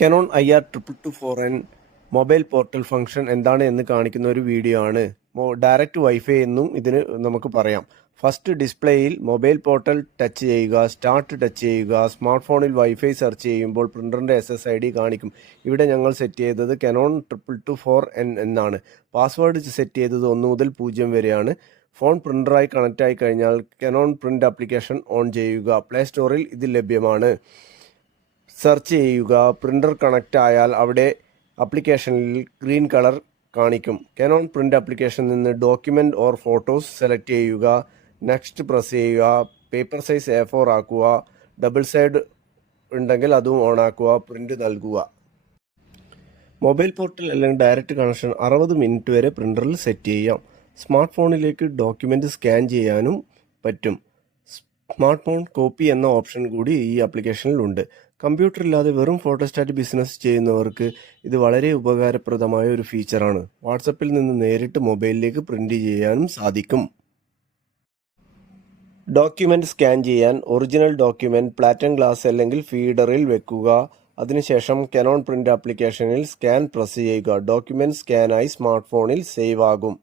Canon IR224N mobile portal function എന്താണ് എന്ന് കാണിക്കുന്ന ഒരു വീഡിയോ ആണ്. ഡയറക്റ്റ് വൈഫൈ എന്നും ഇതിന് നമുക്ക് പറയാം. ഫസ്റ്റ് ഡിസ്പ്ലേയിൽ മൊബൈൽ പോർട്ടൽ ടച്ച് ചെയ്യുക, സ്റ്റാർട്ട് ടച്ച് ചെയ്യുക. സ്മാർട്ട് ഫോണിൽ വൈഫൈ സെർച്ച് ചെയ്യുമ്പോൾ പ്രിൻ്ററിൻ്റെ SSID കാണിക്കും. ഇവിടെ ഞങ്ങൾ സെറ്റ് ചെയ്തത് Canon 224N എന്നാണ്. പാസ്വേഡ് സെറ്റ് ചെയ്തത് 1 മുതൽ 0 വരെയാണ്. ഫോൺ പ്രിൻ്ററായി കണക്റ്റ് ആയി കഴിഞ്ഞാൽ Canon പ്രിൻ്റ് ആപ്ലിക്കേഷൻ ഓൺ ചെയ്യുക. പ്ലേ സ്റ്റോറിൽ ഇത് ലഭ്യമാണ്. സെർച്ച് ചെയ്യുക. പ്രിൻ്റർ കണക്റ്റ് ആയാൽ അവിടെ ആപ്ലിക്കേഷനിൽ ഗ്രീൻ കളർ കാണിക്കും. Canon പ്രിൻ്റ് ആപ്ലിക്കേഷനിൽ നിന്ന് ഡോക്യുമെൻ്റ് ഓർ ഫോട്ടോസ് സെലക്ട് ചെയ്യുക. നെക്സ്റ്റ് പ്രസ് ചെയ്യുക. പേപ്പർ സൈസ് A4 ആക്കുക. ഡബിൾ സൈഡ് ഉണ്ടെങ്കിൽ അതും ഓൺ ആക്കുക. പ്രിൻ്റ് നൽകുക. മൊബൈൽ പോർട്ടൽ അല്ലെങ്കിൽ ഡയറക്റ്റ് കണക്ഷൻ 60 മിനിറ്റ് വരെ പ്രിൻ്ററിൽ സെറ്റ് ചെയ്യാം. സ്മാർട്ട് ഫോണിലേക്ക് ഡോക്യുമെൻ്റ് സ്കാൻ ചെയ്യാനും പറ്റും. സ്മാർട്ട് ഫോൺ കോപ്പി എന്ന ഓപ്ഷൻ കൂടി ഈ ആപ്ലിക്കേഷനിൽ ഉണ്ട്. കമ്പ്യൂട്ടർ ഇല്ലാതെ വെറും ഫോട്ടോസ്റ്റാറ്റ് ബിസിനസ് ചെയ്യുന്നവർക്ക് ഇത് വളരെ ഉപകാരപ്രദമായ ഒരു ഫീച്ചറാണ്. വാട്സപ്പിൽ നിന്ന് നേരിട്ട് മൊബൈലിലേക്ക് പ്രിൻ്റ് ചെയ്യാനും സാധിക്കും. ഡോക്യുമെൻ്റ് സ്കാൻ ചെയ്യാൻ ഒറിജിനൽ ഡോക്യുമെൻ്റ് പ്ലാറ്റൻ ഗ്ലാസ് അല്ലെങ്കിൽ ഫീഡറിൽ വെക്കുക. അതിനുശേഷം Canon പ്രിൻ്റ് ആപ്ലിക്കേഷനിൽ സ്കാൻ പ്രസ് ചെയ്യുക. ഡോക്യുമെൻ്റ് സ്കാനായി സ്മാർട്ട് ഫോണിൽ സേവ് ആകും.